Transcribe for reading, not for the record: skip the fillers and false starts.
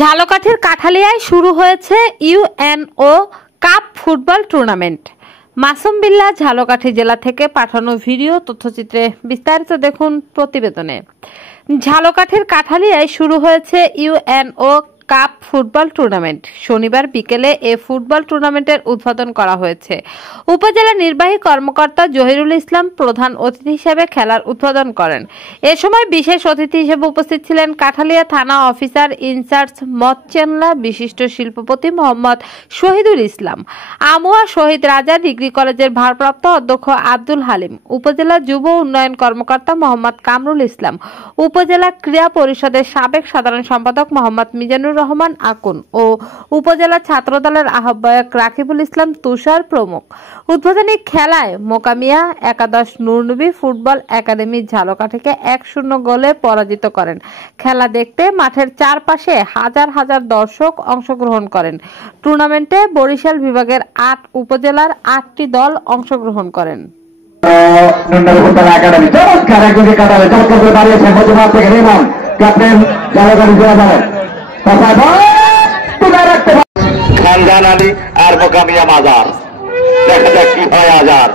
ঝালকাঠির কাঠালিয়ায় শুরু হয়েছে UNO cup football tournament. Masum Billah Jhalakathi জেলা থেকে পাঠানো ভিডিও তথ্যচিত্রে বিস্তারিত দেখুন প্রতিবেদনে। ঝালকাঠির কাঠালিয়ায় শুরু হয়েছে ইউএনও কাপ ফুটবল টুর্নামেন্ট। শনিবার বিকেলে এই ফুটবল টুর্নামেন্টের উদ্বোধন করা হয়েছে। উপজেলা নির্বাহী কর্মকর্তা জহিরুল ইসলাম প্রধান অতিথি হিসেবে খেলার উদ্বোধন করেন। এ সময় বিশেষ অতিথি হিসেবে উপস্থিত ছিলেন কাঠালিয়া থানা অফিসার ইনচার্জ মতচেনলা, বিশিষ্ট শিল্পপতি মোহাম্মদ শহীদুল ইসলাম, আমুয়া শহীদ রাজা ডিগ্রি কলেজের ভারপ্রাপ্ত অধ্যক্ষ আব্দুল হালিম, উপজেলা যুব উন্নয়ন কর্মকর্তা মোহাম্মদ কামরুল ইসলাম, উপজেলা ক্রীড়া পরিষদের সাবেক সাধারণ সম্পাদক মোহাম্মদ মিজানুর রহমান আকুন ও উপজেলা ছাত্রদলের আহ্বায়ক রাকিবুল ইসলাম তুষার প্রমুখ। উদ্বোধনী খেলায় মোকামিয়া একাদশ নুরনবী ফুটবল একাডেমি ঝালকাঠিকে 1-0 গোলে পরাজিত করেন। খেলা দেখতে মাঠের চারপাশে হাজার হাজার দর্শক অংশগ্রহণ করেন। টুর্নামেন্টে বরিশাল বিভাগের 8 উপজেলার 8টি দল অংশগ্রহণ করেন। খানজান আলী আর মোকামিয়া মাজার, দেখা যাক কি হয় আজার।